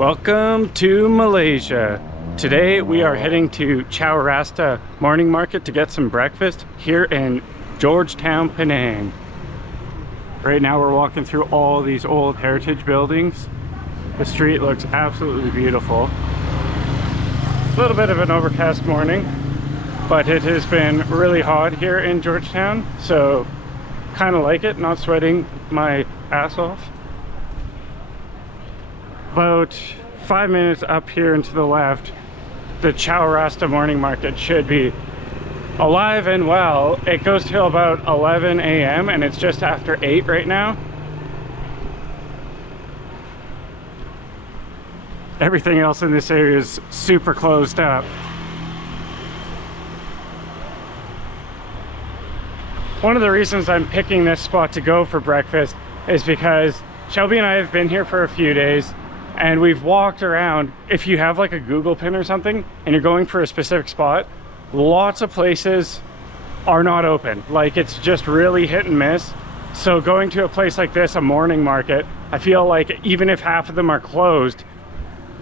Welcome to Malaysia. Today we are heading to Chao Rasta morning market to get some breakfast here in Georgetown, Penang. Right now we're walking through all these old heritage buildings. The street looks absolutely beautiful. A little bit of an overcast morning, but it has been really hot here in Georgetown, so kind of like it, not sweating my ass off. About 5 minutes up here and to the left, the Chao Rasta morning market should be alive and well. It goes till about 11 a.m. and it's just after 8 right now. Everything else in this area is super closed up. One of the reasons I'm picking this spot to go for breakfast is because Shelby and I have been here for a few days and we've walked around. If you have like a Google pin or something and you're going for a specific spot, lots of places are not open. Like, it's just really hit and miss. So going to a place like this, a morning market, I feel like even if half of them are closed,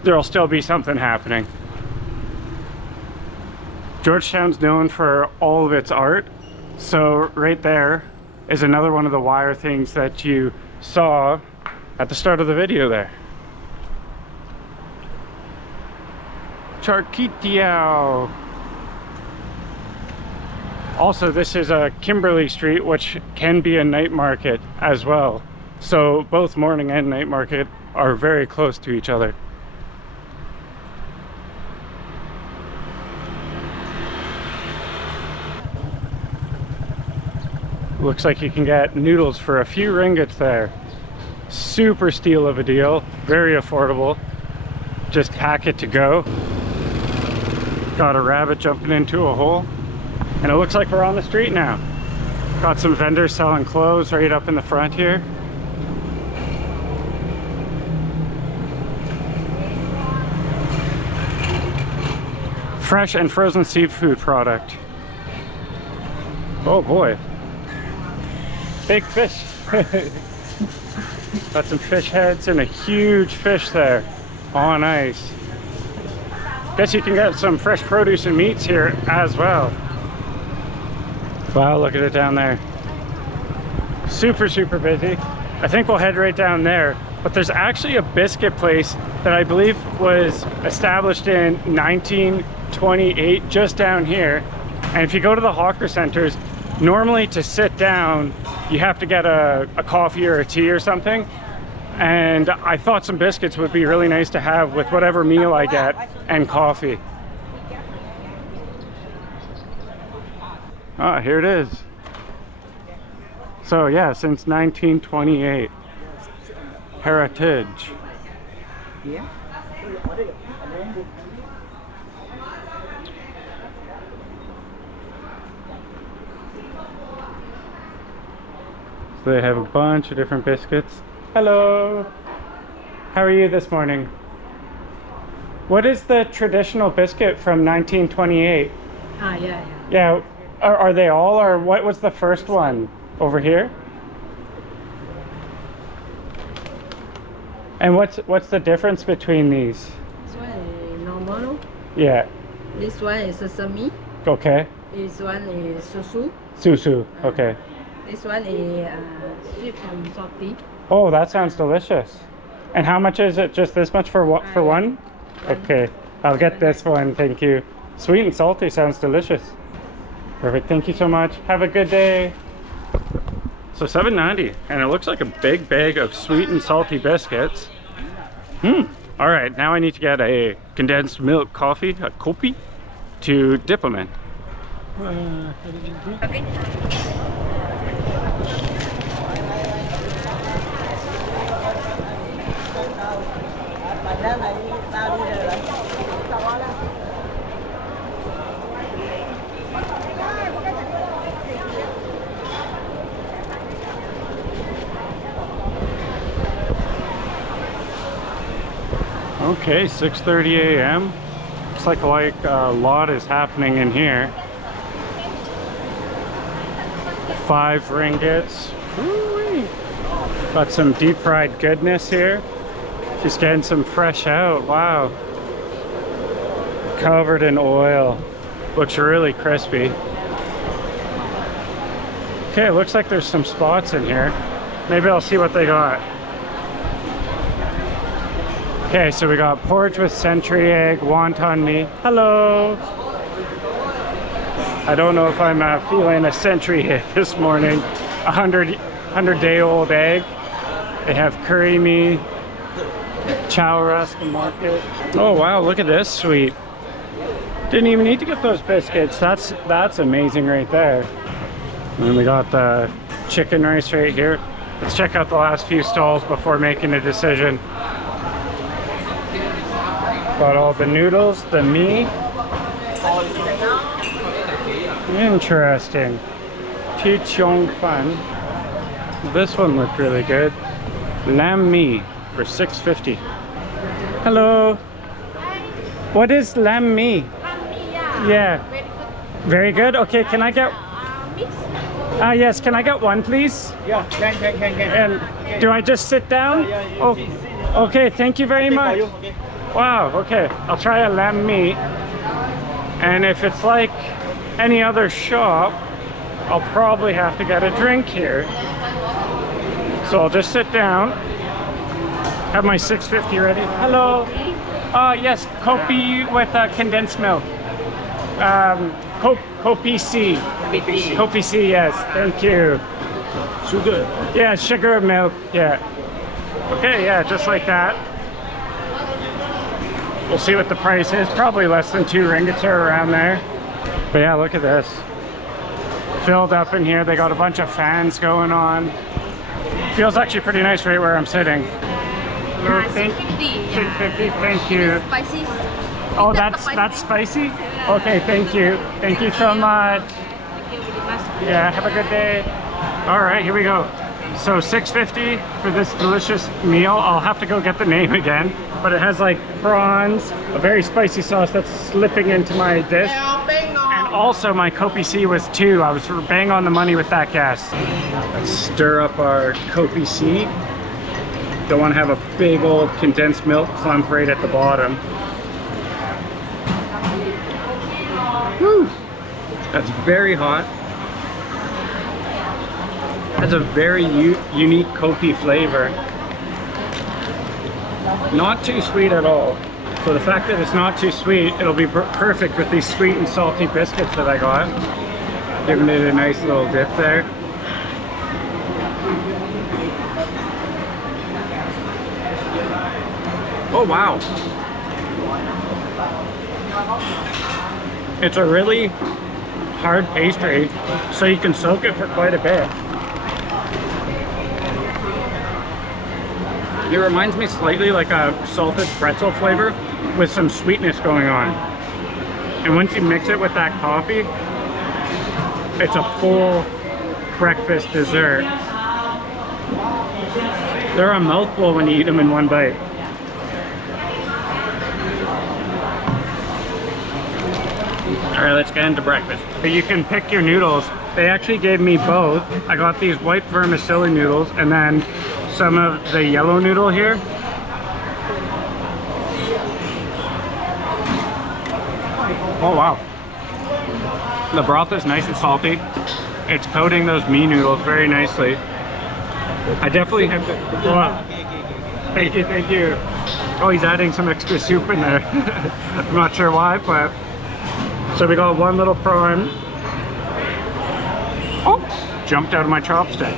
there'll still be something happening. Georgetown's known for all of its art. So right there is another one of the wire things that you saw at the start of the video there. Char Kway Teow. Also, this is a Kimberley Street, which can be a night market as well. So both morning and night market are very close to each other. Looks like you can get noodles for a few ringgits there. Super steal of a deal, very affordable. Just pack it to go. Got a rabbit jumping into a hole. And it looks like we're on the street now. Got some vendors selling clothes right up in the front here. Fresh and frozen seafood product. Oh boy. Big fish. Got some fish heads and a huge fish there on ice. Guess you can get some fresh produce and meats here as well. Wow, look at it down there. Super busy. I think we'll head right down there. But there's actually a biscuit place that I believe was established in 1928 just down here. And if you go to the hawker centers, normally to sit down, you have to get a coffee or a tea or something. And I thought some biscuits would be really nice to have with whatever meal I get and coffee. Ah, here it is. So yeah, since 1928. Heritage. So they have a bunch of different biscuits. Hello. How are you this morning? What is the traditional biscuit from 1928? Yeah. Are they all, or what was the first one over here? And what's the difference between these? This one is normal. Yeah. This one is sesame. Okay. This one is susu. Susu. Okay. This one is sweet and salty. Oh, that sounds delicious. And how much is it? Just this much for what? For one? Okay. I'll get this one. Thank you. Sweet and salty sounds delicious. Perfect. Thank you so much. Have a good day. So $7.90, and it looks like a big bag of sweet and salty biscuits. All right, now I need to get a condensed milk coffee, a kopi, to dip them in. Okay. Okay, 6:30 a.m. Looks like a lot is happening in here. 5 ringgits. Got some deep fried goodness here. She's getting some fresh out. Wow. Covered in oil. Looks really crispy. Okay, looks like there's some spots in here. Maybe I'll see what they got. Okay, so we got porridge with century egg, wonton mee. Hello. I don't know if I'm feeling a century hit this morning. 100-day-old egg. They have curry mee, chow rusk market. Oh wow, look at this sweet. Didn't even need to get those biscuits. That's amazing right there. And then we got the chicken rice right here. Let's check out the last few stalls before making a decision. Got all the noodles, the mee. Interesting. Chi Chong Fan. This one looked really good. Lamb mee for $6.50. Hello. What is lamb mee? Yeah. Very good. Very good. Okay, can I get? Mix. Yes. Can I get one, please? Yeah, can. And do I just sit down? Oh, okay. Thank you very much. Okay. Wow. Okay. I'll try a lamb mee. And if it's like any other shop, I'll probably have to get a drink here. So I'll just sit down. Have my $6.50 ready. Hello. Yes, kopi with condensed milk. Kopi C. Kopi C, yes. Thank you. Sugar. Yeah, sugar, milk, yeah. Okay, yeah, just like that. We'll see what the price is. Probably less than 2 ringgits or around there. But yeah, look at this. Filled up in here. They got a bunch of fans going on. Feels actually pretty nice right where I'm sitting. Hello, thank $6.50, thank you. Spicy. Oh, that's spicy? Okay, thank you. Thank you so much. Thank you very much. Yeah, have a good day. All right, here we go. So $6.50 for this delicious meal. I'll have to go get the name again, but it has like prawns, a very spicy sauce that's slipping into my dish. And also my Kopi C was $2. I was bang on the money with that gas. Let's stir up our Kopi C. Don't want to have a big old condensed milk clump right at the bottom. Woo! That's very hot. Has a very unique Kopi flavor. Not too sweet at all. So the fact that it's not too sweet, it'll be perfect with these sweet and salty biscuits that I got. Giving it a nice little dip there. Oh wow. It's a really hard pastry, so you can soak it for quite a bit. It reminds me slightly like a salted pretzel flavor with some sweetness going on. And once you mix it with that coffee, it's a full breakfast dessert. They're a mouthful when you eat them in one bite. All right, let's get into breakfast. You can pick your noodles. They actually gave me both. I got these white vermicelli noodles and then some of the yellow noodle here. Oh wow. The broth is nice and salty. It's coating those mee noodles very nicely. I definitely have to... Oh, thank you, thank you. Oh, he's adding some extra soup in there. I'm not sure why, but... So we got one little prawn. Oh, jumped out of my chopstick.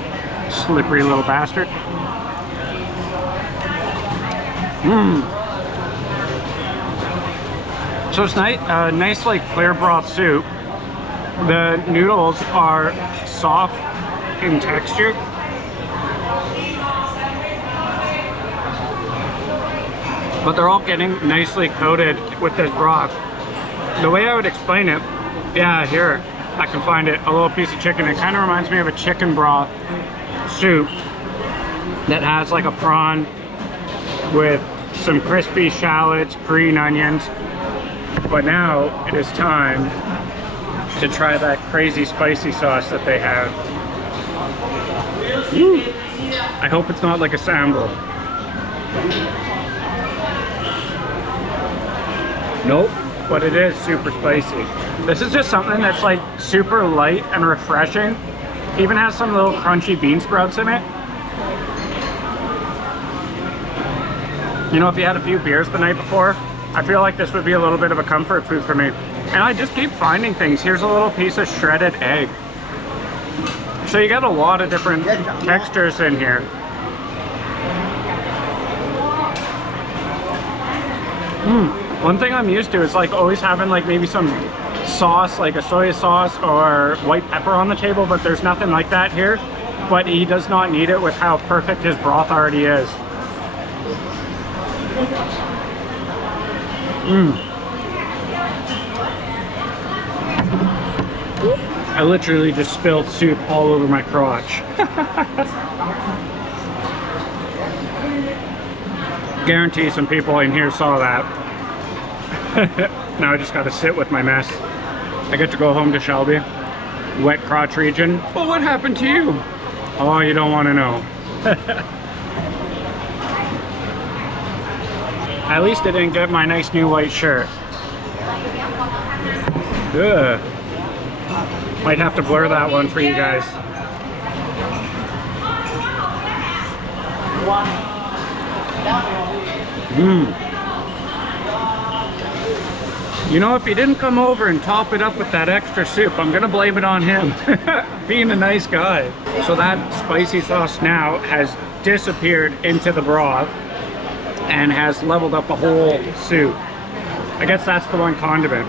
Slippery little bastard. Mmm. So it's nice like clear broth soup. The noodles are soft in texture. But they're all getting nicely coated with this broth. The way I would explain it, yeah, here, I can find it, a little piece of chicken. It kind of reminds me of a chicken broth soup that has like a prawn with some crispy shallots, green onions. But now it is time to try that crazy spicy sauce that they have. Woo. I hope it's not like a sample. Nope, but it is super spicy. This is just something that's like super light and refreshing. Even has some little crunchy bean sprouts in it. You know, if you had a few beers the night before, I feel like this would be a little bit of a comfort food for me. And I just keep finding things. Here's a little piece of shredded egg. So you got a lot of different textures in here. One thing I'm used to is like always having like maybe some sauce, like a soy sauce or white pepper on the table, but there's nothing like that here. But he does not need it with how perfect his broth already is. I literally just spilled soup all over my crotch. Guarantee some people in here saw that. Now I just gotta sit with my mess. I get to go home to Shelby. Wet crotch region. Well, what happened to you? Oh, you don't want to know. At least I didn't get my nice new white shirt. Ugh. Might have to blur that one for you guys. You know, if he didn't come over and top it up with that extra soup, I'm gonna blame it on him. Being a nice guy. So that spicy sauce now has disappeared into the broth and has leveled up the whole soup. I guess that's the one condiment.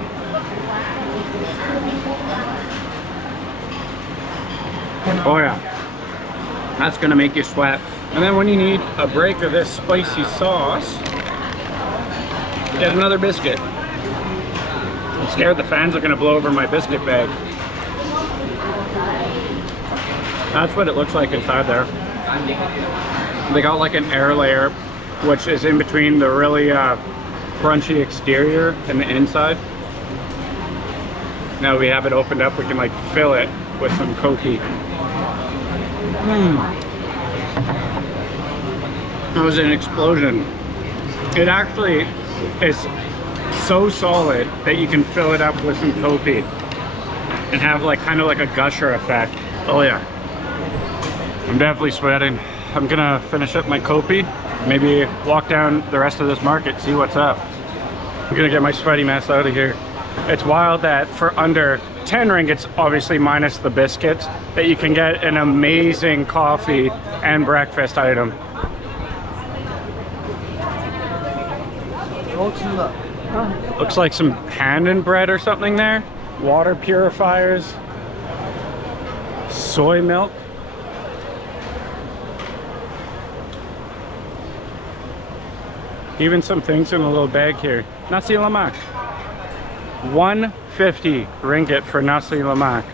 Oh yeah, that's gonna make you sweat. And then when you need a break of this spicy sauce, get another biscuit. I'm scared the fans are gonna blow over my biscuit bag. That's what it looks like inside there. They got like an air layer, which is in between the really crunchy exterior and the inside. Now we have it opened up, we can like fill it with some kopi. That was an explosion. It actually is so solid that you can fill it up with some kopi and have like kind of like a gusher effect. Oh yeah, I'm definitely sweating. I'm gonna finish up my kopi, maybe walk down the rest of this market, see what's up. I'm gonna get my sweaty mess out of here. It's wild that for under 10 ringgits, obviously minus the biscuits, that you can get an amazing coffee and breakfast item. Looks like some pandan bread or something there. Water purifiers. Soy milk. Even some things in a little bag here. Nasi lemak. 150 ringgit for nasi lemak.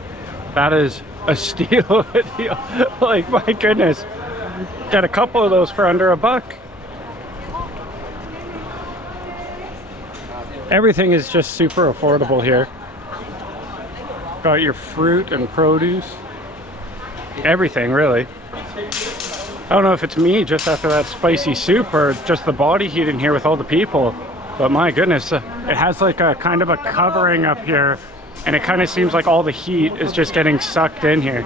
That is a steal of a deal. Like, my goodness. Got a couple of those for under $1. Everything is just super affordable here. Got your fruit and produce. Everything, really. I don't know if it's me just after that spicy soup or just the body heat in here with all the people. But my goodness, it has like a kind of a covering up here, and it kind of seems like all the heat is just getting sucked in here.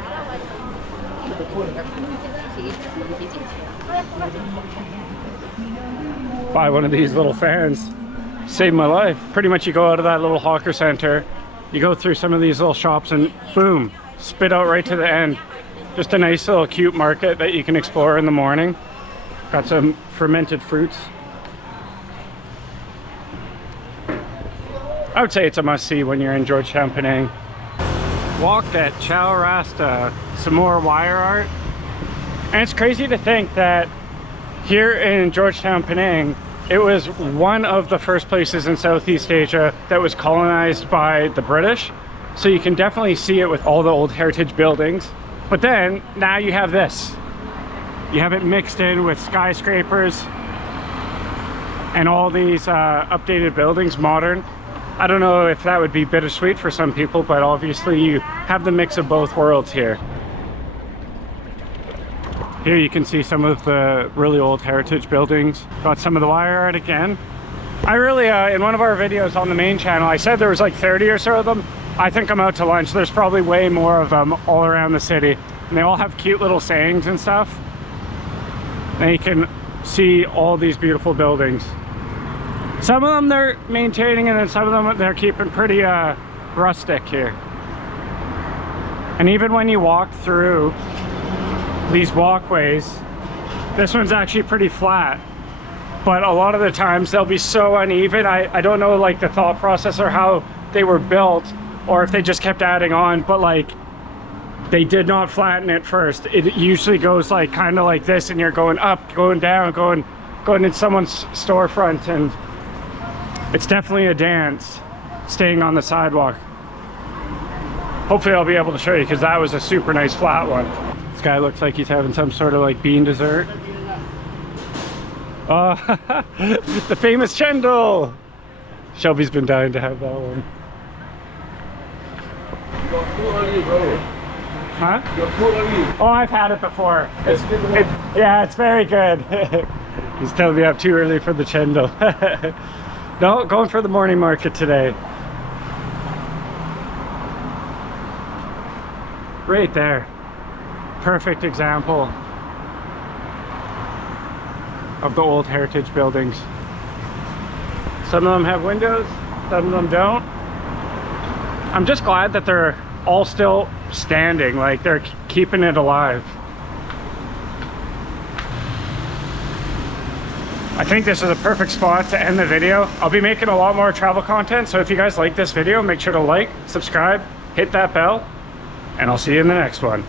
Buy one of these little fans. Saved my life. Pretty much you go out of that little hawker center, you go through some of these little shops and boom, spit out right to the end. Just a nice little cute market that you can explore in the morning. Got some fermented fruits. I would say it's a must-see when you're in Georgetown, Penang. Walked at Chao Rasta, some more wire art. And it's crazy to think that here in Georgetown, Penang, it was one of the first places in Southeast Asia that was colonized by the British. So you can definitely see it with all the old heritage buildings. But then, now you have this. You have it mixed in with skyscrapers and all these updated buildings, modern. I don't know if that would be bittersweet for some people, but obviously you have the mix of both worlds here. Here you can see some of the really old heritage buildings. Got some of the wire art again. I really, in one of our videos on the main channel, I said there was like 30 or so of them. I think I'm out to lunch. There's probably way more of them all around the city. And they all have cute little sayings and stuff. And you can see all these beautiful buildings. Some of them they're maintaining, and then some of them they're keeping pretty rustic here. And even when you walk through these walkways, this one's actually pretty flat. But a lot of the times they'll be so uneven. I don't know like the thought process or how they were built, or if they just kept adding on, but like they did not flatten it first. It usually goes like kind of like this, and you're going up, going down, going in someone's storefront, and it's definitely a dance staying on the sidewalk. Hopefully I'll be able to show you, because that was a super nice flat one. This guy looks like he's having some sort of like bean dessert. Oh, the famous chendol. Shelby's been dying to have that one. Huh? Oh, I've had it before. Yeah, it's very good. He's telling me I'm too early for the chendol. No, going for the morning market today. Right there. Perfect example of the old heritage buildings. Some of them have windows, some of them don't. I'm just glad that they're all still standing, like they're keeping it alive. I think this is a perfect spot to end the video. I'll be making a lot more travel content, so if you guys like this video, make sure to like, subscribe, hit that bell, and I'll see you in the next one.